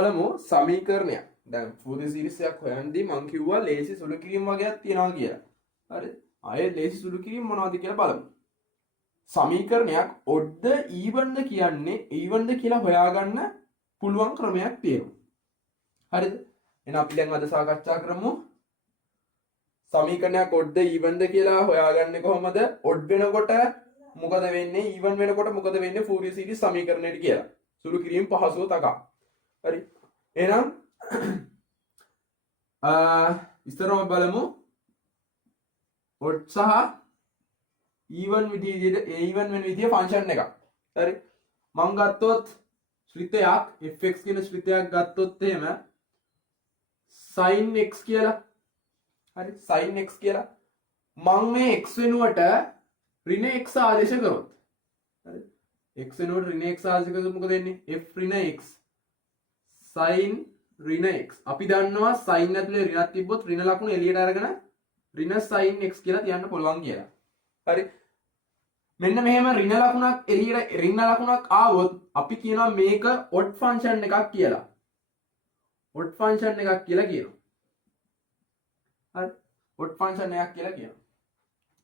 බලමු සමීකරණයක්. දැන් ෆෝරියර් සීරීස් එකක් හොයන්දී මම කිව්වා ලේසි සුළු කිරීම වගේක් තියෙනවා කියලා. හරිද? ආයේ ලේසි සුළු කිරීම මොනවද කියලා බලමු. සමීකරණයක් ඔඩ්ද ඊවන්ද කියන්නේ ඊවන්ද කියලා හොයාගන්න පුළුවන් ක්‍රමයක් තියෙනවා. හරිද? එහෙනම් අපි දැන් අද සාකච්ඡා කරමු සමීකරණයක් ඔඩ්ද ඊවන්ද කියලා හොයාගන්නේ කොහොමද? ඔඩ් වෙනකොට මොකද වෙන්නේ? ඊවන් වෙනකොට මොකද වෙන්නේ? ෆෝරියර් සීරීස් සමීකරණයට කියලා. සුළු කිරීම පහසුව තකා. හරි. එහෙනම් ඉස්සරහම බලමු ඔඩ් සහ ඊවන් විදිහට ඊවන් වෙන විදිය ෆන්ක්ෂන් එකක්. හරි. මම ගත්තොත් ශ්‍රිතයක් fx කියන ශ්‍රිතයක් ගත්තොත් එහෙම sin x කියලා. හරි. sin x කියලා. මම මේ x වෙනුවට ඍණ x ආදේශ කරොත්. හරි. x වෙනුවට ඍණ x ආදේශ කරොත් මොකද වෙන්නේ? f ඍණ x sin ඍණ x. අපි දන්නවා sin ඇතුලේ ඍණක් තිබ්බොත් ඍණ ලකුණ එළියට අරගෙන ඍණ sin x කියලා තියන්න පුළුවන් කියලා. හරි. මෙන්න මෙහෙම ඍණ ලකුණක් එළියට ඍණ ලකුණක් ආවොත් අපි කියනවා මේක ඔඩ් ෆන්ක්ෂන් එකක් කියලා. ඔඩ් ෆන්ක්ෂන් එකක් කියලා කියනවා. හරි. ඔඩ් ෆන්ක්ෂන් එකක් කියලා කියනවා.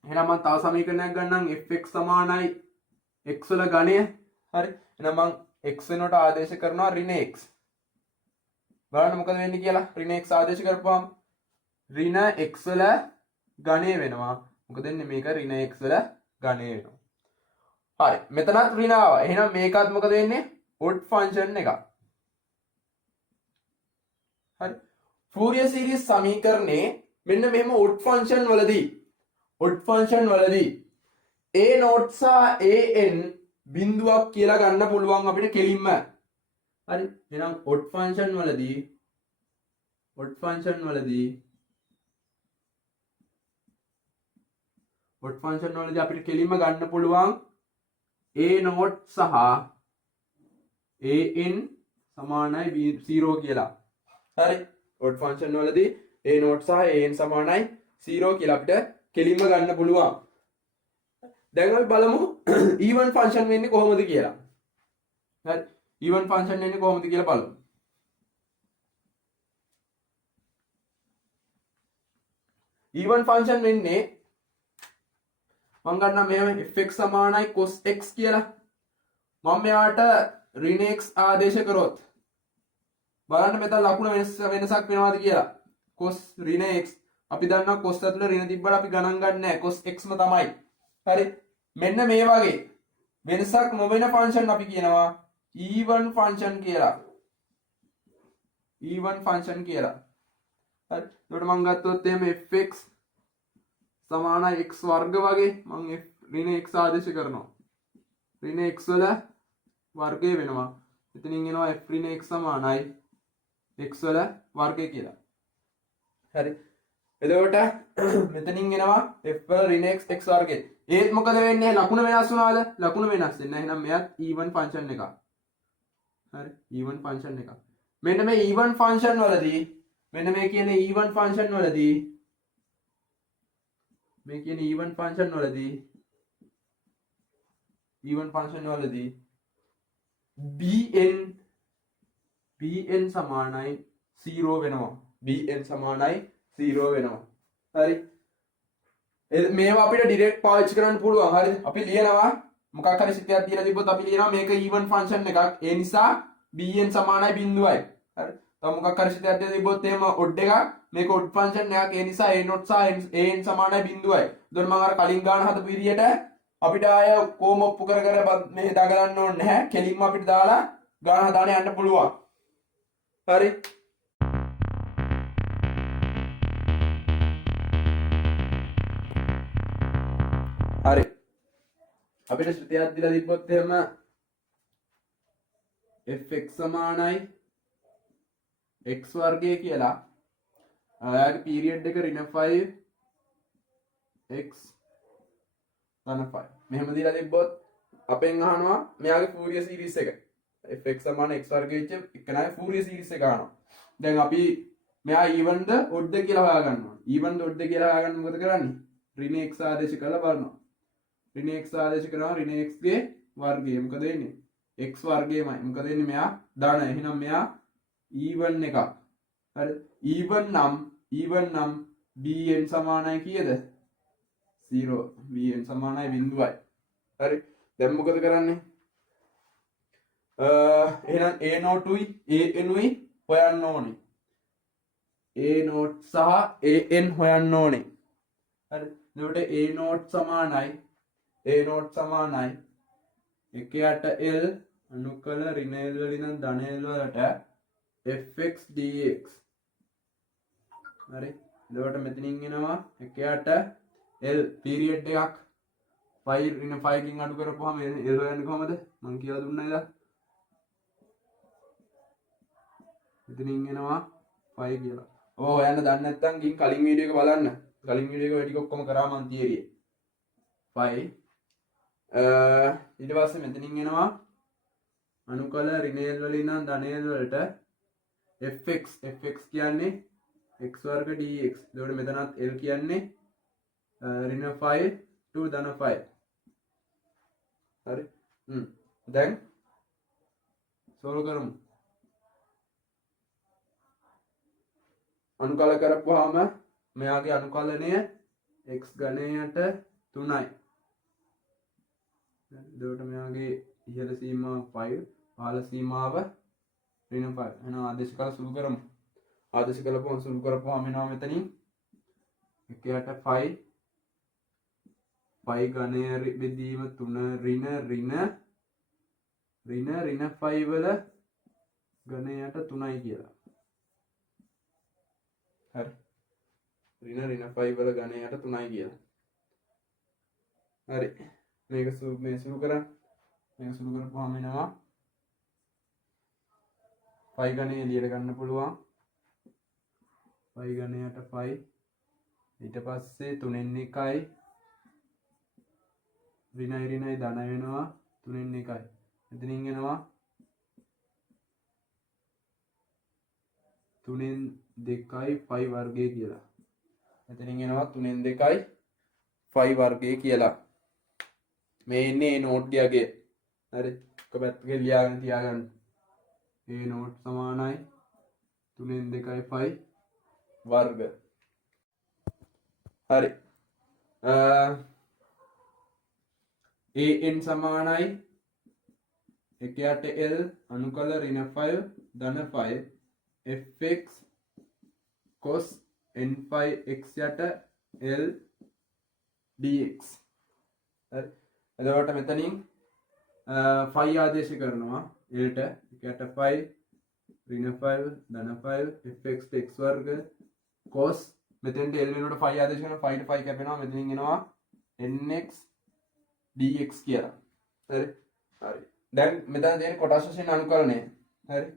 එහෙනම් මම තව සමීකරණයක් ගන්නම් fx සමානයි x වල ඝනය. හරි. එහෙනම් මම x වෙනකොට ආදේශ කරනවා ඍණ x. බලන්න මොකද වෙන්නේ කියලා. ඍණ x ආදේශ කරපුවාම ඍණ x වල ඝනය වෙනවා. මොකද වෙන්නේ? මේක ඍණ x වල ඝනය වෙනවා. හරි. මෙතනත් ඍණ ආවා. එහෙනම් මේකත් මොකද වෙන්නේ? ඔඩ් ෆන්ක්ෂන් එකක්. හරි. ෆෝරියර් සීරීස් සමීකරණේ මෙන්න මෙහෙම ඔඩ් ෆන්ක්ෂන් වලදී a නෝට් සහ an බිඳුවක් කියලා ගන්න පුළුවන් අපිට කෙලින්ම. හරි. එහෙනම් ඔඩ් ෆන්ක්ෂන් වලදී අපිට කෙලින්ම ගන්න පුළුවන් a නෝට් සහ an සමානයි 0 කියලා. හරි. ඔඩ් ෆන්ක්ෂන් වලදී a නෝට් සහ an සමානයි 0 කියලා අපිට කෙලින්ම ගන්න පුළුවන්. දැන් අපි බලමු even ෆන්ක්ෂන් වෙන්නේ කොහොමද කියලා. හරි. even ෆන්ක්ෂන් වෙන්නේ කොහොමද කියලා බලමු. even ෆන්ක්ෂන් වෙන්නේ මම ගන්නවා මෙහෙම fx සමානයි cos x කියලා. මම මෙයාට ඍණ x ආදේශ කරොත් බලන්න මෙතන ලකුණ වෙනසක් වෙනවද කියලා. cos ඍණ x අපි දන්නවා cos ඇතුළේ ඍණ තිබ්බට අපි ගණන් ගන්න නැහැ. cos x ම තමයි. හරි. මෙන්න මේ වගේ වෙනසක් නොවන ෆන්ක්ෂන් අපි කියනවා even ෆන්ක්ෂන් කියලා. even ෆන්ක්ෂන් කියලා. හරි. එතකොට මම ගත්තොත් එහෙම fx සමානයි x වර්ග වගේ මම ඍණ x ආදේශ කරනවා. ඍණ x වල වර්ගය වෙනවා. එතනින් එනවා f ඍණ x සමානයි x වල වර්ගය කියලා. හරි. එතකොට මෙතනින් එනවා f වල ඍණ x x වර්ගය. ඒත් මොකද වෙන්නේ? ලකුණ වෙනස් වුණාද? ලකුණ වෙනස් වෙන්නේ නැහැ. එහෙනම් මෙයත් even ෆන්ක්ෂන් එකක්. හරි. even ෆන්ක්ෂන් එකක්. මෙන්න මේ even ෆන්ක්ෂන් වලදී even ෆන්ක්ෂන් වලදී bn සමානයි 0 වෙනවා. bn සමානයි 0 වෙනවා. හරි. මේවා අපිට ඩිරෙක්ට් පාවිච්චි කරන්න පුළුවන්. හරිද? අපි ලියනවා මොකක් හරි සිතයක් තියලා තිබ්බොත් අපි ලියනවා මේක even ෆන්ක්ෂන් එකක්. ඒ නිසා bn සමානයි 0යි. හරි. තව මොකක් හරි සිතයක් තියලා තිබ්බොත් එහෙම ඔඩ් එකක් මේක ඔඩ් ෆන්ක්ෂන් එකක්. ඒ නිසා a not සහ an සමානයි 0යි. එතකොට මම අර කලින් ගාන හදපු විදියට අපිට ආය කොහොම ඔප්පු කර මේ දගලන්න ඕනේ නැහැ. කෙලින්ම අපිට දාලා ගාන හදාන යන්න පුළුවන්. හරි. හරි. අපිට ශ්‍රිතයක් දීලා තිබ්බොත් එහෙම fx සමානයි x වර්ගය කියලා. ආයගේ පීරියඩ් එක ඍණ 5 x ධන 5. මෙහෙම දීලා තිබ්බොත් අපෙන් අහනවා මෙයාගේ ෆෝරියර් සීරීස් එක. fx සමාන x වර්ගය වෙච්ච එකනයි ෆෝරියර් සීරීස් එක අහනවා. දැන් අපි මෙයා ඊවන්ද ඔඩ්ද කියලා හොයාගන්නවා. ඊවන්ද ඔඩ්ද කියලා හොයාගන්න මොකද කරන්නේ? ඍණ x ආදේශ කරලා බලනවා. ඍණ x ආදේශ කරනවා ඍණ x ගේ වර්ගය. මොකද වෙන්නේ? x වර්ගයමයි. මොකද වෙන්නේ? මෙයා ධන. එහෙනම් මෙයා even එකක්. හරි. even නම් bn සමානයි කීයද? 0. bn සමානයි 0යි. හරි. දැන් මොකද කරන්නේ? එහෙනම් a not උයි an උයි හොයන්න ඕනේ. a not සහ an හොයන්න ඕනේ. හරි. එතකොට a not සමානයි එකයට l අනුකල ඍණ l වලින් ධන l වලට fx dx. හරි. එතකොට මෙතනින් එනවා එකයට l පීරියඩ් එකක් 5 ඍණ 5 කින් අඩු කරපුවාම l හොයන්නේ කොහමද? මම කියලා දුන්නා නේද? මෙතනින් එනවා 5 කියලා. ඔය හොයන්න දන්නේ නැත්නම් ගිහින් කලින් වීඩියෝ එක බලන්න. කලින් වීඩියෝ එක වැඩි ඔක්කොම කරා මන් තියරිය. 5 ඊට පස්සේ මෙතනින් එනවා අනුකල ඍණ l වලින් නම් ධන l වලට fx කියන්නේ x වර්ග dx. එතකොට මෙතනත් l කියන්නේ ඍණ 5 to ධන 5. හරි. දැන් සෝල්ව් කරමු. අනුකල කරපුවාම මෙයාගේ අනුකලනය x ඝනයට 3යි. එතකොට මෙයාගේ ඉහළ සීමාව 5 පහළ සීමාව ඍණ 5. එහෙනම් ආදේශ කළ සුළු කරමු. ආදේශ කළපුවම සුළු කරපුවාම එනවා මෙතනින් එකයට 5 ඝනය බෙදීම 3 ඍණ 5 වල ඝනයට 3යි කියලා. හරි. ඍණ 5 වල ඝනයට 3යි කියලා. හරි. මේක සුළු කරා. මේක සුළු කරපුවාම එනවා 5 ඝනය එළියට ගන්න පුළුවන්. 5 ඝනයට 5 ඊට පස්සේ 3න් 1යි ඍණයි ධන වෙනවා 3න් 1යි. එතනින් එනවා 3න් 2යි 5 වර්ගය කියලා. එතනින් එනවා 3න් 2යි 5 වර්ගය කියලා. මේ ඉන්නේ a නෝට් ගියගේ. හරි. එක පැත්තකින් ලියාගෙන තියාගන්න. a නෝට් සමානයි 3න් 2යි 5 වර්ග. හරි. an සමානයි එකයට l අනුකල ඍණ 5 ධන 5 fx cos n5 x යට l dx. හරි. එතකොට මෙතනින් 5 ආදේශ කරනවා lට එකයට 5 ඍණ 5 ධන 5 fx x වර්ග cos මෙතෙන්ට l වෙනකොට 5 ආදේශ කරනවා 5 ට 5 කැපෙනවා මෙතනින් එනවා nx dx කියලා. හරි. හරි. දැන් මෙතන තියෙන කොටස් වශයෙන් අනුකලනය. හරි.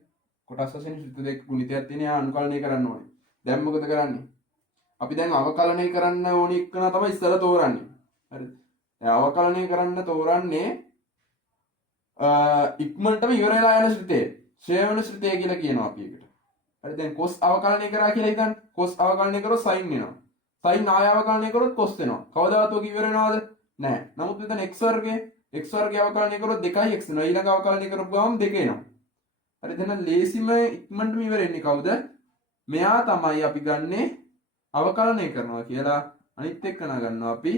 කොටස් වශයෙන් සූත්‍ර දෙක ගුණිතයක් තියෙන යා අනුකලනය කරන්න ඕනේ. දැන් මොකද කරන්නේ? අපි දැන් අවකලනය කරන්න ඕනි එකන තමයි ඉස්සර තෝරන්නේ. හරි. දැන් අවකලනය කරන්න තෝරන්නේ ඉක්මනටම ඉවර වෙලා යන ශ්‍රිතය. ෂේ වෙන ශ්‍රිතය කියලා කියනවා අපි ඒකට. හරි. දැන් cos අවකලනය කරා කියලා හිතන්න. cos අවකලනය කරොත් sin වෙනවා. sin ආය අවකලනය කරොත් cos වෙනවා. කවදාවත් ඔක ඉවර වෙනවද? නැහැ. නමුත් මෙතන x වර්ගය අවකලනය කරොත් 2යි x වෙනවා. ඊළඟ අවකලනය කරපු ගමන් 2 එනවා. හරි. දැන් ලේසිම ඉක්මනටම ඉවර වෙන්නේ කවුද? මෙයා තමයි අපි ගන්නේ අවකලනය කරනවා කියලා. අනිත් එක්කන ගන්නවා අපි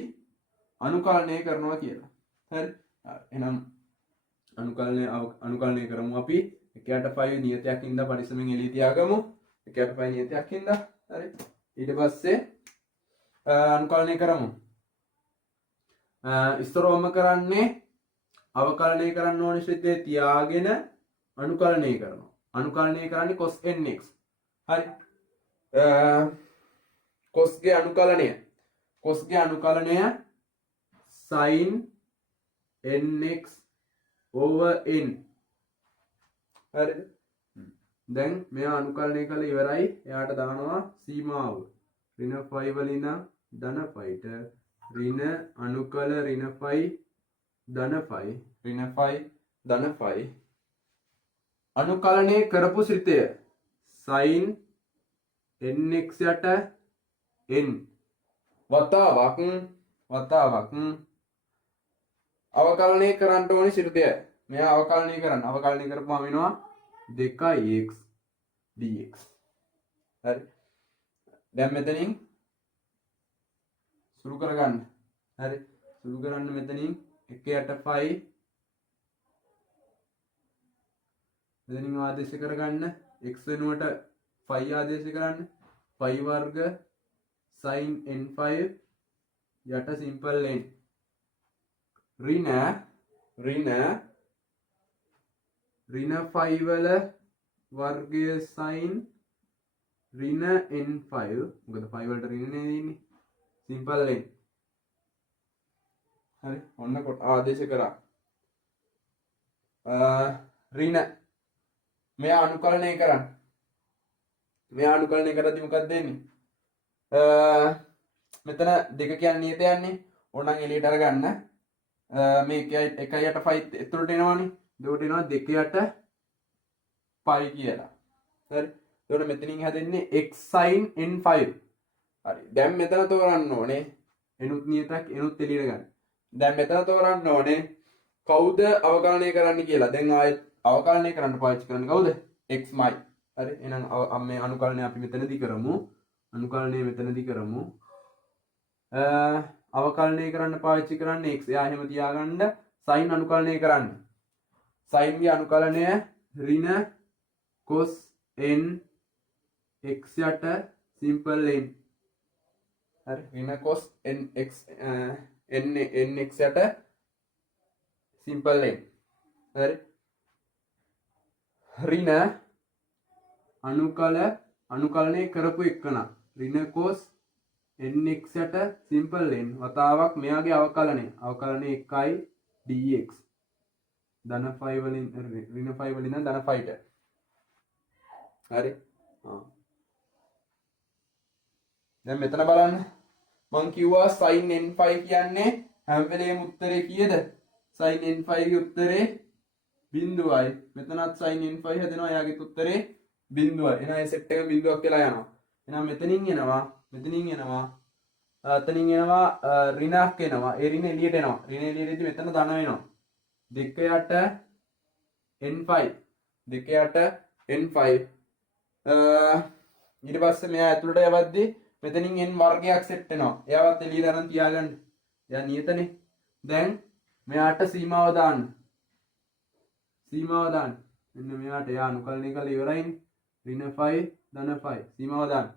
අනුකලනය කරනවා කියලා. හරි. එහෙනම් අනුකලනය කරමු අපි. එකයට 5 නියතයක් ඉඳලා පරිස්සමෙන් එළිය තියාගමු. එකයට 5 නියතයක් ඉඳලා. හරි. ඊට පස්සේ අනුකලනය කරමු. ඉස්සරවම කරන්නේ අවකලනය කරන්න ඕන ශ්‍රිතය තියාගෙන අනුකලනය කරනවා. අනුකලනය කරන්නේ cos nx. හරි. cos ගේ අනුකලනය sin nx over n. හරි. දැන් මෙයා අනුකලනය කළ ඉවරයි. එයාට දානවා සීමාව. ඍණ 5 වලින් ධන 5ට ඍණ අනුකල ඍණ 5 ධන 5 ඍණ 5 ධන 5 අනුකලනය කරපු ශ්‍රිතය sin nx යට n වතාවක් අවකලනය කරන්න ඕනේ ශ්‍රිතය. මෙයා අවකලනය කරපුවාම වෙනවා 2x dx. හරි. දැන් මෙතනින් සුළු කරගන්න. හරි. සුළු කරන්න මෙතනින් 1 යට 5 මෙතනින් ආදේශ කරගන්න x වෙනුවට 5 ආදේශ කරන්න 5 වර්ග sin n5 යට simple n ඍණ 5 වල වර්ගය sin ඍණ n5 මොකද 5 වලට ඍණ නේ දෙන්නේ simple n. හරි ඔන්න කොට ආදේශ කරා ඍණ මෙයා අනුකලනය කරන්න. මෙයා අනුකලනය කරද්දි මොකක්ද වෙන්නේ? මෙතන දෙක කියන්නේ නියත යන්නේ. ඕනනම් එළියට අරගන්න. මේ 1 යට 5 එතුළට එනවනේ. එතකොට එනවා 2 යට 5 කියලා. හරි. එතකොට මෙතනින් හැදෙන්නේ x sin n5. හරි. දැන් මෙතන තෝරන්න ඕනේ. එනුත් නියතක් එනුත් එළියට ගන්න. දැන් මෙතන තෝරන්න ඕනේ කවුද අවකලනය කරන්න කියලා. දැන් ආයෙත් අවකලනය කරන්න පාවිච්චි කරන්නේ කවුද? xමයි. හරි. එහෙනම් මේ අනුකලනය අපි මෙතනදී කරමු. අනුකලනය මෙතනදී කරමු. අවකලනය කරන්න පාවිච්චි කරන්නේ x. එයා එහෙම තියාගන්න. sin අනුකලනය කරන්න. sin ගේ අනුකලනය ඍණ cos n x යට simple n. හරි. ඍණ cos n x n x යට simple n. හරි. ඍණ අනුකලනය කරපු එකන ඍණ cos nx යට simple n වතාවක් මෙයාගේ අවකලනය 1 dx ධන 5 වලින් ඍණ 5 වලින් ධන 5ට. හරි. දැන් මෙතන බලන්න මං කිව්වා sin n5 කියන්නේ හැම වෙලේම උත්තරේ කීයද? sin n5 ගේ උත්තරේ බිඳුවයි. මෙතනත් sin n5 හැදෙනවා. එයාගේ උත්තරේ බිඳුවයි. එහෙනම් ඒ සෙට් එක බිඳුවක් වෙලා යනවා. එහෙනම් මෙතනින් එනවා එතනින් එනවා ඍණක් එනවා. ඒ ඍණ එළියට එනවා. ඍණ එළියට එද්දි මෙතන ධන වෙනවා. 2 යට n5 2 යට n5 ඊට පස්සේ මෙයා ඇතුළට යවද්දි මෙතනින් n වර්ගයක් සෙට් වෙනවා. එයාවත් එළියට අරන් තියාගන්න. එයා නියතනේ. දැන් මෙයාට සීමාව දාන්න. මෙන්න මෙයාට එයා අනුකලනය කරලා ඉවරයිනේ. ඍණ 5 ධන 5 සීමාව දාන්න.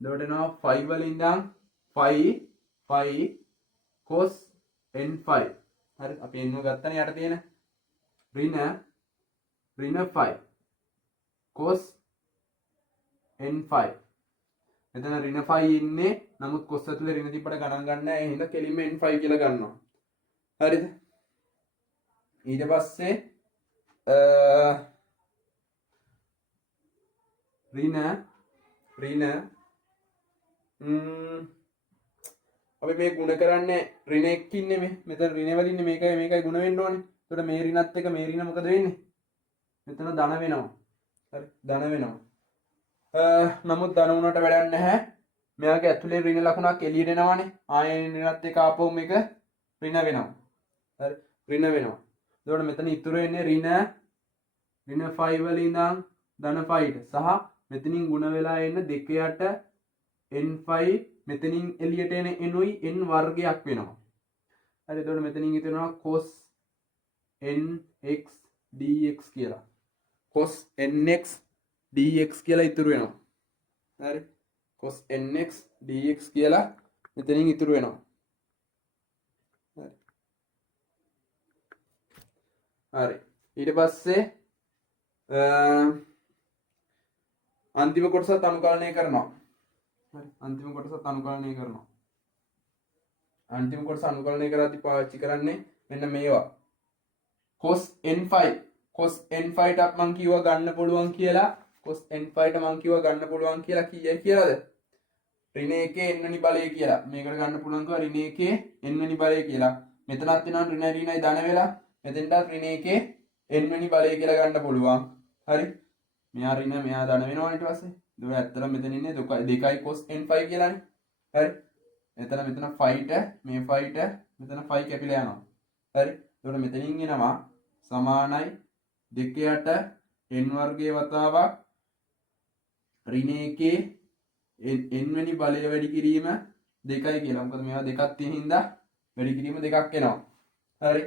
එතකොට එනවා 5 වලින් ඉඳන් 5 cos n5. හරි. අපි n ගත්තනේ යට තියෙන ඍණ 5 cos n5. මෙතන ඍණ 5 ඉන්නේ. නමුත් cos ඇතුලේ ඍණ තිබ්බට ගණන් ගන්න නැහැ. ඒ හින්දා කෙලින්ම n5 කියලා ගන්නවා. හරිද? ඊට පස්සේ ඍණ අපි මේ ගුණ කරන්නේ ඍණ 1 ඉන්නේ මේ. මෙතන ඍණ වල ඉන්නේ මේකයි ගුණ වෙන්න ඕනේ. එතකොට මේ ඍණත් එක මේ ඍණ මොකද වෙන්නේ? මෙතන ධන වෙනවා. හරි. ධන වෙනවා. නමුත් ධන වුණාට වැඩක් නැහැ. මෙයාගේ ඇතුලේ ඍණ ලකුණක් එළියට එනවානේ. ආයෙ ඍණත් එක ආපහු මේක ඍණ වෙනවා. හරි. ඍණ වෙනවා. එතකොට මෙතන ඉතුරු වෙන්නේ ඍණ 5 වල ඉඳන් ධන 5ට සහ මෙතනින් ගුණ වෙලා එන්න 2 යට n5 මෙතනින් එළියට එන n වර්ගයක් වෙනවා. හරි. එතකොට මෙතනින් හිතනවා cos nx dx කියලා. cos nx dx කියලා ඉතුරු වෙනවා. හරි. cos nx dx කියලා මෙතනින් ඉතුරු වෙනවා. හරි. හරි. ඊට පස්සේ අන්තිම කොටසත් අනුකලනය කරනවා. හරි. අන්තිම කොටසත් අනුකලනය කරනවා. අන්තිම කොටස අනුකලනය කරද්දී පාවිච්චි කරන්නේ මෙන්න මේවා. cos n5 ට මං කිව්වා ගන්න පුළුවන් කියලා. cos n5 ට මං කිව්වා ගන්න පුළුවන් කියලා කීයයි කියලාද? ඍණ 1 n වෙනි බලය කියලා. මේකට ගන්න පුළුවන් කිව්වා ඍණ 1 n වෙනි බලය කියලා. මෙතනත් එනවා ඍණයි ධන වෙලා. මෙතෙන්ටත් ඍණ 1 n වෙනි බලය කියලා ගන්න පුළුවන්. හරි. මෙයා ඍණ මෙයා ධන වෙනවා ඊට පස්සේ. ඒක ඇත්තටම මෙතන ඉන්නේ 2යි cos n5 කියලානේ. හරි. මෙතන 5ට මේ 5ට මෙතන 5 කැපිලා යනවා. හරි. එතකොට මෙතනින් එනවා සමානයි 2 යට n වර්ගයේ වතාවක් ඍණ එකේ n වෙනි බලය වැඩි කිරීම 2යි කියලා. මොකද මේවා දෙකක් තියෙන හින්දා වැඩි කිරීම දෙකක් එනවා. හරි.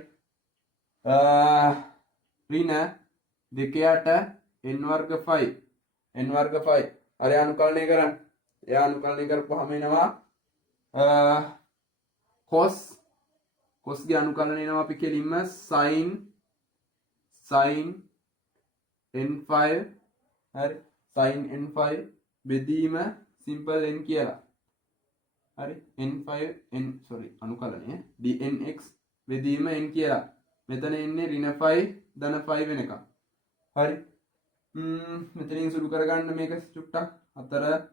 ඍණ 2ට n වර්ග 5 n වර්ග 5 හරි අනුකලනය කරන්න. එයා අනුකලනය කරපුවාම එනවා cos ගේ අනුකලනය එනවා අපි කෙලින්ම sin n5 හරි sin n5 බෙදීම simple n කියලා. හරි n5 අනුකලනය dnx බෙදීම n කියලා. මෙතන එන්නේ ඍණ 5 ධන 5 වෙනකම්. හරි. මෙතනින් සුළු කරගන්න මේක චුට්ටක්. 4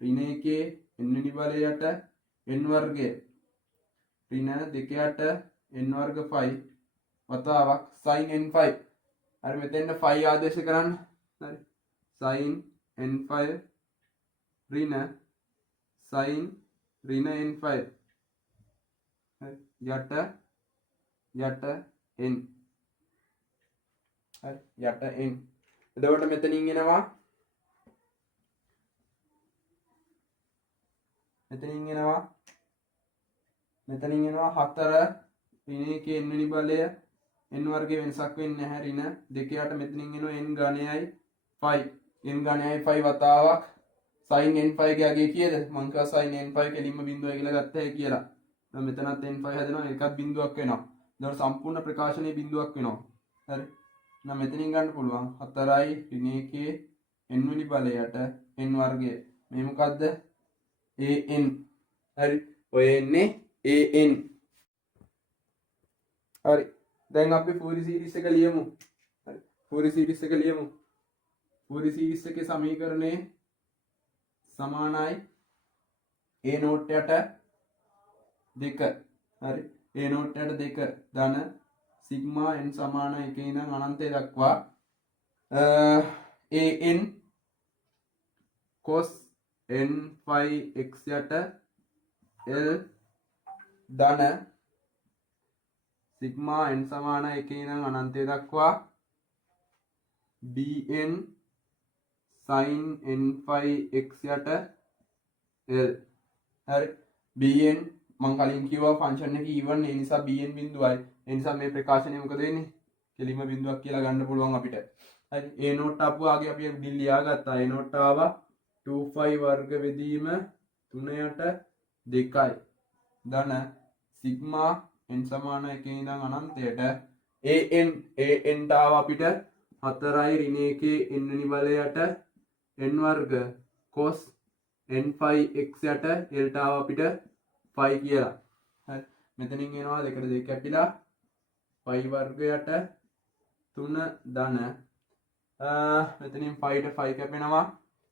ඍණ එකේ n වෙනි බලයට n වර්ගය ඍණ 2ට n වර්ග 5 වතාවක් sin n5. හරි මෙතෙන්ට 5 ආදේශ කරන්න. හරි sin n5 ඍණ sin ඍණ n5 හරි යට n හරි යට n. එතකොට මෙතනින් එනවා 4 ඍණ එකේ n වෙනි බලය n වර්ගයේ වෙනසක් වෙන්නේ නැහැ. ඍණ 2ට මෙතනින් එනවා n ඝනයයි 5 n ඝනයයි 5 වතාවක් sin n5 ගේ අගය කීයද? මං කිව්වා sin n5 කෙලින්ම බිඳුවයි කියලා ගත්තා කියලා. දැන් මෙතනත් n5 හැදෙනවා ඒකත් බිඳුවක් වෙනවා. එතකොට සම්පූර්ණ ප්‍රකාශනයේ බිඳුවක් වෙනවා. හරි. එහෙනම් මෙතනින් ගන්න පුළුවන් 4යි ඍණ එකේ n වෙනි බලයට n වර්ගය. මේ මොකද්ද? an. හරි. ඔය එන්නේ an. හරි. දැන් අපි ෆෝරියර් සීරීස් එක ලියමු. හරි. ෆෝරියර් සීරීස් එක ලියමු. ෆෝරියර් සීරීස් එකේ සමීකරණය සමානයි a නෝට් යට 2. හරි. a නෝට් යට 2 ධන සිග්මා n සමාන 1 ඉඳන් අනන්තය දක්වා an cos n5 x යට l ධන සිග්මා n සමාන 1 ඉඳන් අනන්තය දක්වා bn sin n5 x යට l. හරි. bn මම කලින් කිව්වා ෆන්ක්ෂන් එක even ඒ නිසා bn බිඳුවයි. ඒ නිසා මේ ප්‍රකාශනය මොකද වෙන්නේ? කෙලිම බිඳුවක් කියලා ගන්න පුළුවන් අපිට. හරි. a නෝට් ආපුවාගේ අපි ලියා ගත්තා. a නෝට් ආවා 2 වර්ග බෙදීම 3 යට 2යි. ධන සිග්මා n සමාන 1 ඉඳන් අනන්තයට an තාව අපිට 4යි ඍණ එකේ n වෙනි බලයට n වර්ග cos n5 x යට l තාව අපිට 5 කියලා. හරි. මෙතනින් එනවා 2ට 2 කැපිලා 5 වර්ගයට 3 ධන මෙතනින් 5ට 5 කැපෙනවා.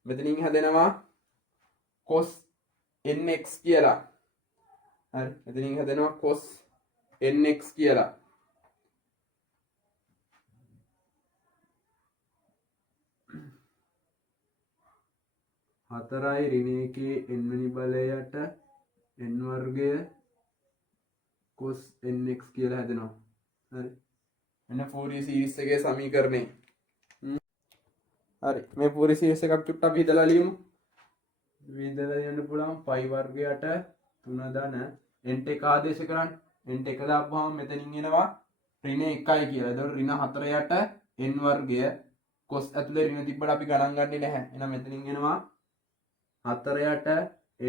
මෙතනින් හැදෙනවා cos nx කියලා. හරි. මෙතනින් හැදෙනවා cos nx කියලා. හතරයි ඍණ එකේ n වෙනි බලයට n වර්ගය cos nx කියලා හැදෙනවා. හරි. එන්න ෆෝරියර් සීරීස් එකේ සමීකරණය. හරි. මේ ෆෝරියර් සීරීස් එක අපි චුට්ටක් විදලා ලියමු. විදලා යන්න පුළුවන් 5 වර්ගයට 3 ධන n එක ආදේශ කරන්න. n එක දාපුවාම මෙතනින් එනවා ඍණ 1යි කියලා. එතකොට ඍණ 4 යට n වර්ගය cos ඇතුලේ ඍණ තිබ්බට අපි ගණන් ගන්නේ නැහැ. එහෙනම් මෙතනින් එනවා 4 යට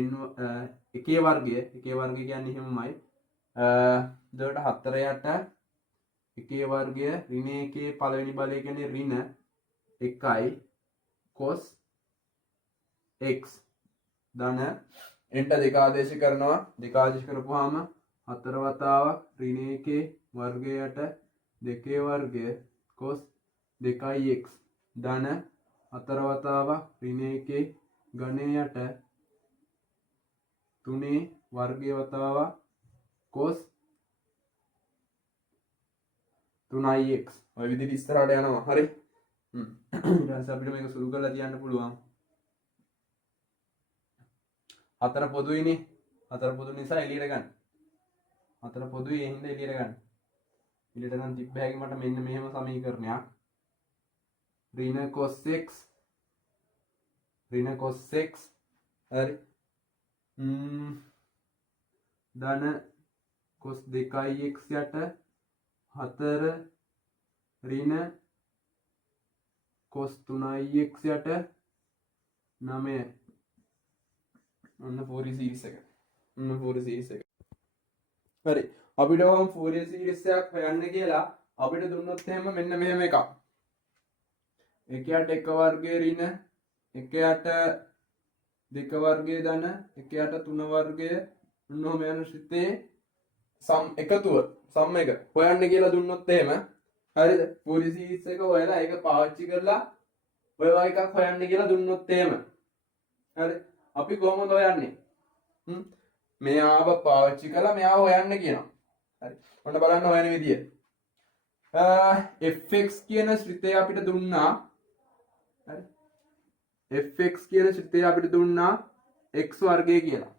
n එකේ වර්ගය කියන්නේ එහෙමමයි. එතකොට 4 යට එකේ වර්ගය ඍණ එකේ පළවෙනි බලය කියන්නේ ඍණ 1යි cos x ධන n ට 2 ආදේශ කරනවා. 2 ආදේශ කරපුවාම 4 වතාවක් ඍණ එකේ වර්ගයට 2 වර්ගය cos 2x ධන 4 වතාවක් ඍණ එකේ ඝනයට 3 වර්ගය වතාවක් cos 3x. ඔය විදිහට ඉස්සරහට යනවා. හරි. ඊට පස්සේ අපිට මේක සුළු කරලා තියන්න පුළුවන්. 4 පොදුයිනේ. 4 පොදු නිසා එළියට ගන්න. 4 පොදුයි ඒ හින්දා එළියට ගන්න. එළියට නම් තිබ්බ හැකි මට මෙන්න මෙහෙම සමීකරණයක්. ඍණ cos x ඍණ cos x හරි ධන cos 2x යට 4 ඍණ cos 3x යට 9 ඔන්න ෆෝරියර් සීරීස් එක. ඔන්න ෆෝරියර් සීරීස් එක. හරි. අපිට ඕම් ෆෝරියර් සීරීස් එකක් හොයන්න කියලා අපිට දුන්නොත් එහෙම මෙන්න මෙහෙම එකක්. 1 යට 1 වර්ගය ඍණ 1 යට 2 වර්ගය ධන 1 යට 3 වර්ගය ඔන්නෝම යන ශ්‍රිතේ සම් එකතුව සම් එක හොයන්න කියලා දුන්නොත් එහෙම හරිද? ෆෝරියර් සීරීස් එක හොයලා ඒක පාවිච්චි කරලා ඔය වගේ එකක් හොයන්න කියලා දුන්නොත් එහෙම හරි අපි කොහොමද හොයන්නේ? මෙයාව පාවිච්චි කරලා මෙයාව හොයන්න කියනවා. හරි. ඔන්න බලන්න හොයන විදිය. fx කියන ශ්‍රිතය අපිට දුන්නා. හරි. fx කියන ශ්‍රිතය අපිට දුන්නා x වර්ගය කියලා.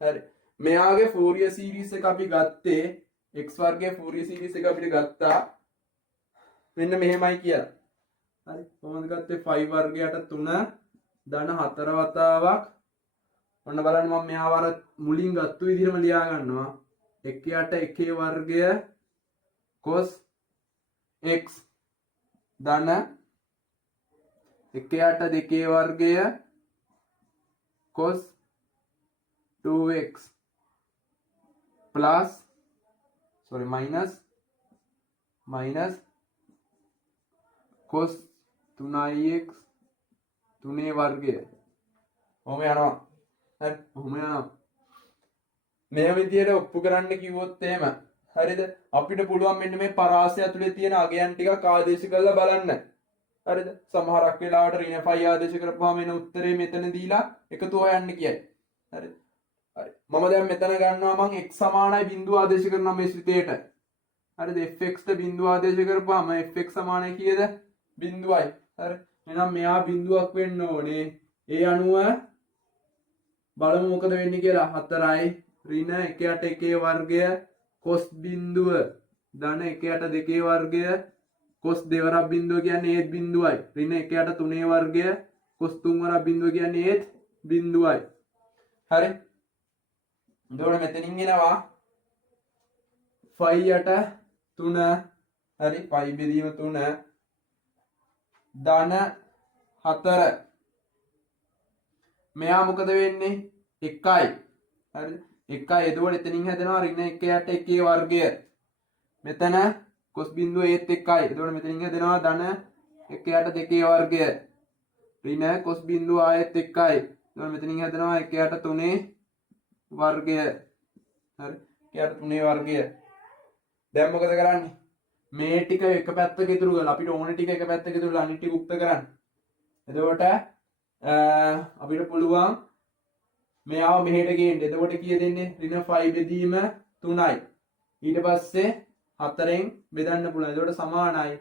හරි. මෙයාගේ ෆෝරියර් සීරීස් එක අපි ගත්තේ x වර්ගයේ ෆෝරියර් සීරීස් එක අපිට ගත්තා. මෙන්න මෙහෙමයි කියලා. හරි. කොහොමද ගත්තේ 5 වර්ගයට 3 ධන 4 වතාවක් ඔන්න බලන්න මම මෙයාව අර මුලින් ගත්ත විදිහටම ලියා ගන්නවා 1 යට 1 වර්ගය cos x ධන 1 යට 2 වර්ගය cos 2x plus minus cos 3x 3 වර්ගය ඔහොම යනවා. හරි ඔහොම යනවා. මේ විදියට ඔප්පු කරන්න කිව්වොත් එහෙම හරිද? අපිට පුළුවන් මෙන්න මේ පරාසය ඇතුලේ තියෙන අගයන් ටිකක් ආදේශ කරලා බලන්න. හරිද? සමහරක් වෙලාවට ඍණ phi ආදේශ කරපුවාම එන උත්තරේ මෙතන දීලා එකතු හොයන්න කියයි. හරිද? හරි. මම දැන් මෙතන ගන්නවා මම x සමානයි බිඳුව ආදේශ කරනවා මේ ශ්‍රිතයට. හරිද? fx ට බිඳුව ආදේශ කරපුවාම fx සමානයි කීයද? බිඳුවයි. හරි. එහෙනම් මෙයා බිඳුවක් වෙන්න ඕනේ. ඒ අනුව බලමු මොකද වෙන්නේ කියලා. 4යි ඍණ 1 යට 1 වර්ගය cos බිඳුව ධන 1 යට 2 වර්ගය cos දෙවරක් බිඳුව කියන්නේ ඒත් බිඳුවයි. ඍණ 1 යට 3 වර්ගය cos 3 වරක් බිඳුව කියන්නේ ඒත් බිඳුවයි. හරි. එතකොට මෙතනින් එනවා 5 යට 3 හරි 5 බෙදීම 3 ධන 4 මෙයා මොකද වෙන්නේ 1යි. හරිද? 1යි. එතකොට එතනින් හැදෙනවා ඍණ 1 යට 1 වර්ගය. මෙතන cos බිඳුව ඒත් 1යි. එතකොට මෙතනින් හැදෙනවා ධන 1 යට 2 වර්ගය. ඍණ cos බිඳුව ආයෙත් 1යි. එතකොට මෙතනින් හැදෙනවා 1 යට 3 වර්ගය. හරි. 1 යට 3 වර්ගය. දැන් මොකද කරන්නේ? මේ ටික එක පැත්තක ඉතුරු කරලා අපිට ඕන ටික එක පැත්තක ඉතුරු කරලා අනිත් ටික උක්ත කරන්න. එතකොට අපිට පුළුවන් මෙයාව මෙහෙට ගේන්න. එතකොට කීය දෙන්නේ? ඍණ 5 බෙදීම 3යි. ඊට පස්සේ 4ෙන් බෙදන්න පුළුවන්. එතකොට සමානයි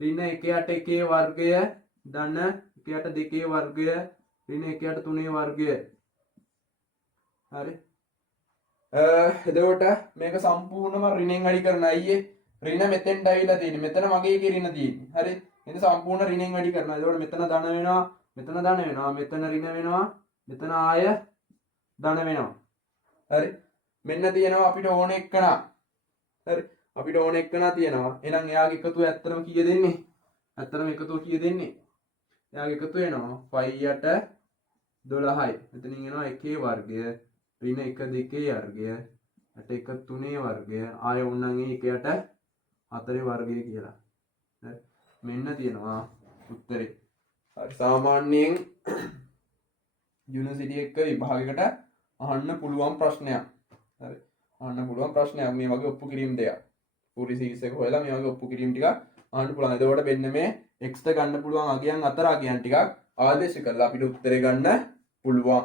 ඍණ 1 යට 1 වර්ගය ධන 1 යට 2 වර්ගය ඍණ 1 යට 3 වර්ගය. හරි. එතකොට මේක සම්පූර්ණයෙන්ම ඍණෙන් වැඩි කරන අයියේ ඍණ මෙතෙන්ට ඇවිල්ලා තියෙන්නේ. මෙතන මගේ එකේ ඍණ තියෙන්නේ. හරි. එහෙනම් සම්පූර්ණ ඍණෙන් වැඩි කරනවා. එතකොට මෙතන ධන වෙනවා. මෙතන ධන වෙනවා. මෙතන ඍණ වෙනවා. මෙතන ආය ධන වෙනවා. හරි. මෙන්න තියෙනවා අපිට ඕන එක්කනා. හරි. අපිට ඕන එක්කනා තියෙනවා. එහෙනම් එයාගේ එකතුව ඇත්තටම කීය දෙන්නේ? ඇත්තටම එකතුව කීය දෙන්නේ? එයාගේ එකතුව එනවා 5 යට 12යි. මෙතනින් එනවා 1 වර්ගය ඍණ 1 2 වර්ගය යට 1 3 වර්ගය ආය ඕනනම් 1 යට 4 වර්ගය කියලා. හරි. මෙන්න තියෙනවා උත්තරේ. හරි. සාමාන්‍යයෙන් යුනිවර්සිටි එක විභාගයකට අහන්න පුළුවන් ප්‍රශ්නයක්. හරි. අහන්න පුළුවන් ප්‍රශ්නයක් මේ වගේ ඔප්පු කිරීම දෙයක්. ෆෝරියර් සීරීස් එක හොයලා මේ වගේ ඔප්පු කිරීම ටික අහන්න පුළුවන්. එතකොට මෙන්න මේ x ට ගන්න පුළුවන් අගයන් අතර අගයන් ටිකක් ආදේශ කරලා අපිට උත්තරේ ගන්න පුළුවන්.